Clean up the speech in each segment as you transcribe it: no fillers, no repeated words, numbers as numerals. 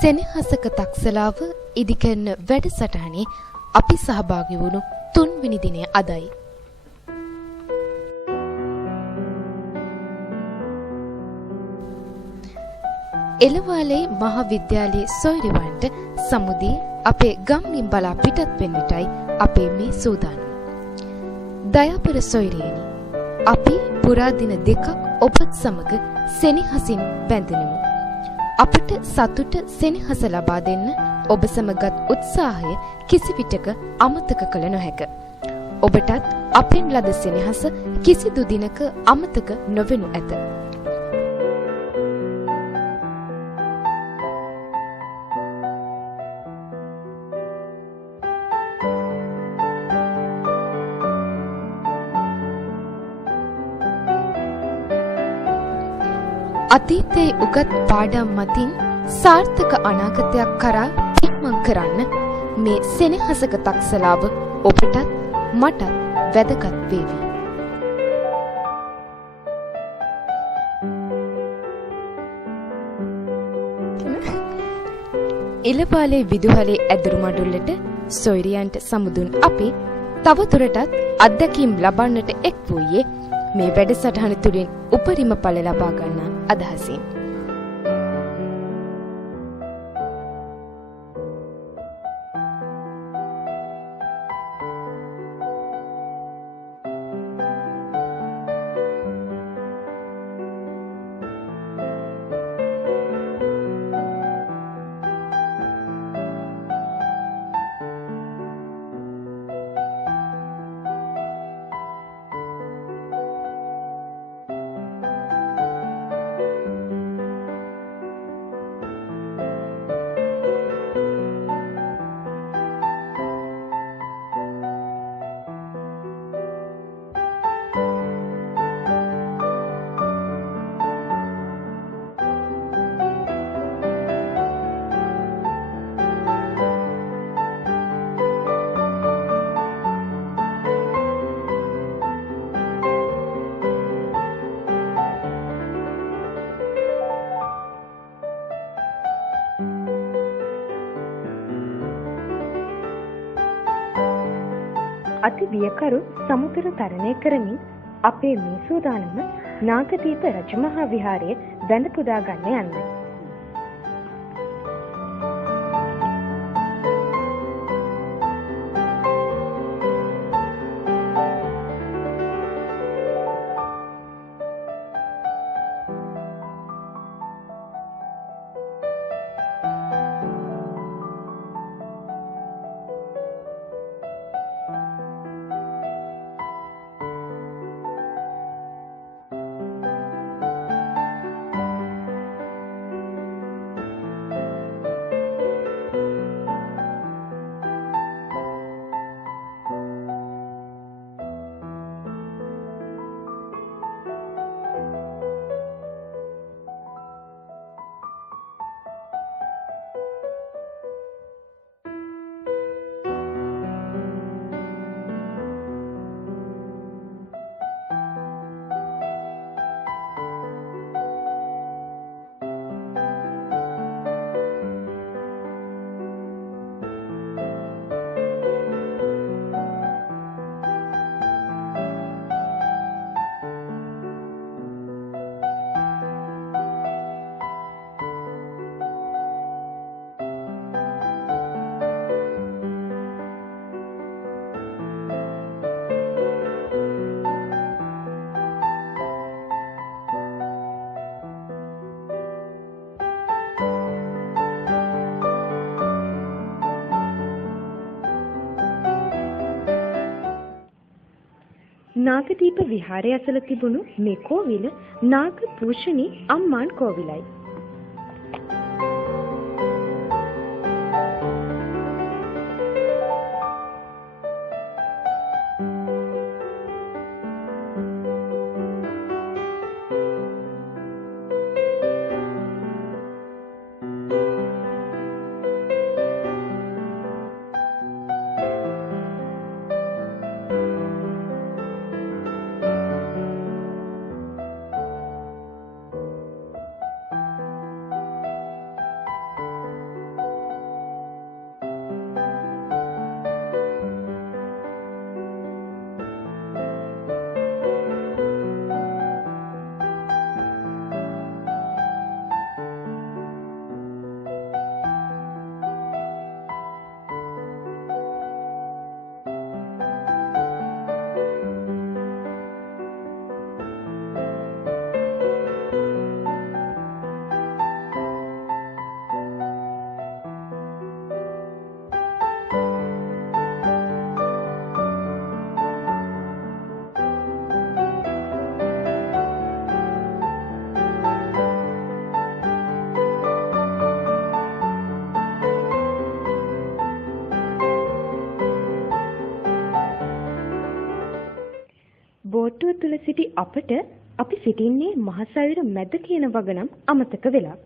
සෙනෙහසක තක්සලාව ඉදිකරන වැඩසටහනේ අපි සහභාගී වුණු 3 වෙනි දිනය අදයි. එළවාලේ මහාවිද්‍යාලයේ සොයුරිවන්ට සමුදී අපේ ගම්මින් බලා පිටත් වෙන්නටයි අපේ මේ සූදානම. දයාපර සොයුරියනි, අපි පුරා දින 2ක් ඔබත් සමග සෙනෙහසින් බැඳෙමු. අපට සතුට සෙනෙහස ලබා දෙන්න ඔබ සමගත් උත්සාහය කිසිවිටක අමතක කළ නොහැක. ඔබටත් අපෙන් ලද සෙනෙහස කිසිදු දිනක අමතක නොවෙනු ඇත. අතීතයේ උගත් පාඩම් මතින් සාර්ථක අනාගතයක් කරා පින්මං කරන්න මේ සෙනෙහසක තක්සලාව ඔබටත් මටත් වැදගත් වේවි. එළපාලේ විදුහලේ ඇදුරු මඩුල්ලට සොයුරියන්ට සමුදුන් අපි තවදුරටත් අත්දැකීම් ලබන්නට එක් වූයේ මේ වැඩසටහන තුළින් උපරිම ඵල ලබා ගන්න අදහසින්. අති බියකරු සමුද්‍ර තරණය කරමින් අපේ මේ සූදානම නාගදීප රජමහා විහාරයේ වැඳ පුදා ගන්න යන්නේ. නාගදීප විහාරය ඇසළ තිබුණු මේ කෝවිල නාග පූෂණී අම්මාන් කෝවිලයි. සිටි අපට අපි සිටින්නේ මහසයුර මැද කියන වගනම් අමතක වෙලා.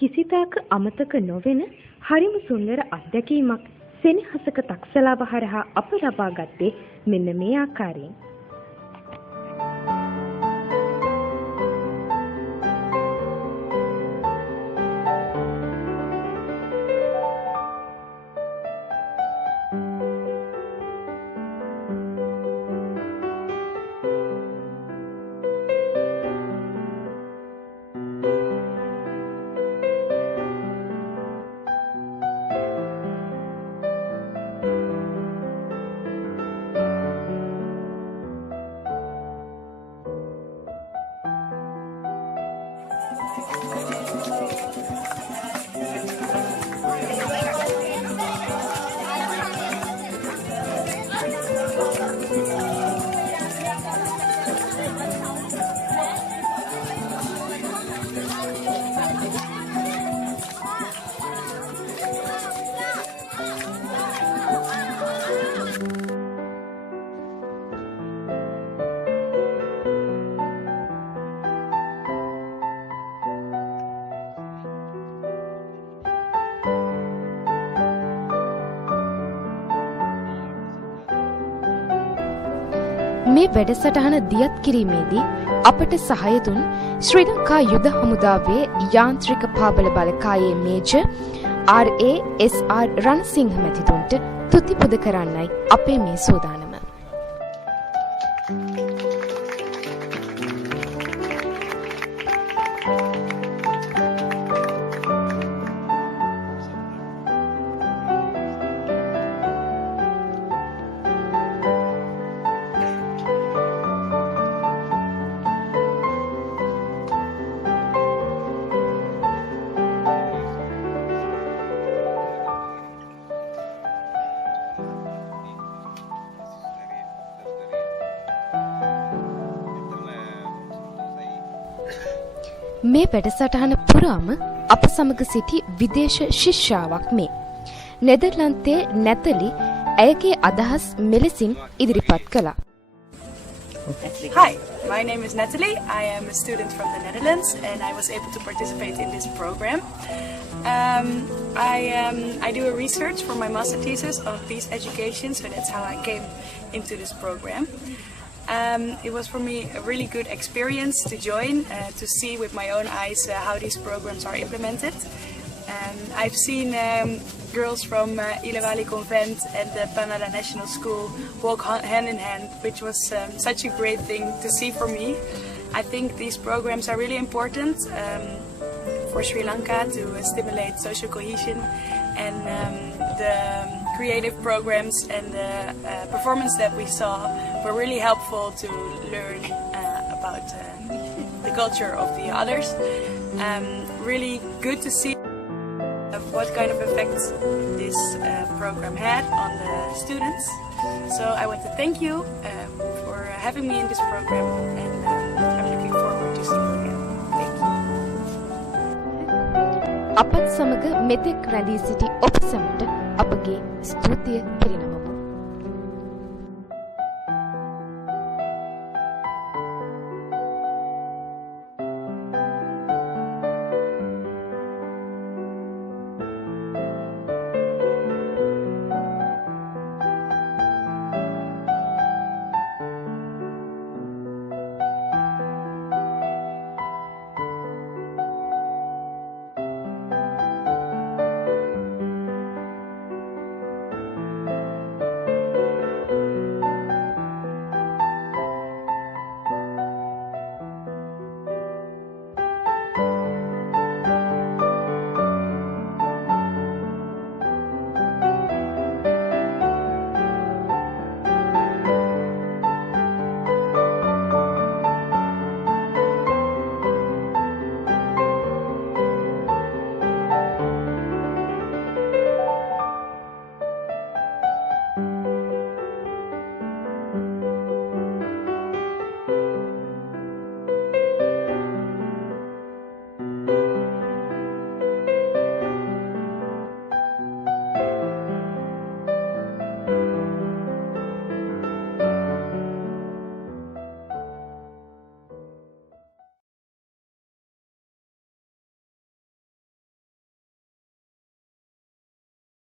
කිසිතාක අමතක නොවන හරිම සුන්දර අත්දැකීමක් සෙනෙහසක තක්සලාව හරහා අප ලබා ගත්තේ මෙන්න මේ ආකාරයෙන්. මේ වැඩසටහන දියත් කිරීමේදී අපට සහාය දුන් ශ්‍රී ලංකා යුද හමුදාවේ යාන්ත්‍රික පාබල බලකායේ මේජර් RASR රණසිංහ මැතිතුන්ට තුති පුද කරන්නයි අපේ මේ සෝදානම. මේ වැඩසටහන පුරාම අප සමග සිටි විදේශ ශිෂ්‍යාවක් මේ. නෙදර්ලන්තයේ නැතලි ඇයගේ අදහස් මෙලෙසින් ඉදිරිපත් කළා. Hi, my name is Natalie. I am a student from the Netherlands and I was able to participate in this program. I do a research for my master thesis on peace education, so that's how I came into this program. It was for me a really good experience to join, to see with my own eyes how these programs are implemented. I've seen girls from Ilewali Convent and the Panada National School walk hand in hand, which was such a great thing to see for me. I think these programs are really important for Sri Lanka to stimulate social cohesion, and the creative programs and the performance that we saw were really helpful to learn about the culture of the others. Really good to see. what kind of effect this program had on the students. So I want to thank you for having me in this program, and I'm looking forward to seeing you again. Thank you. අපත් සමග මෙතෙක් රැඳී සිටි ඔබ සැමට අපගේ ස්තුතිය පිරිනමනවා.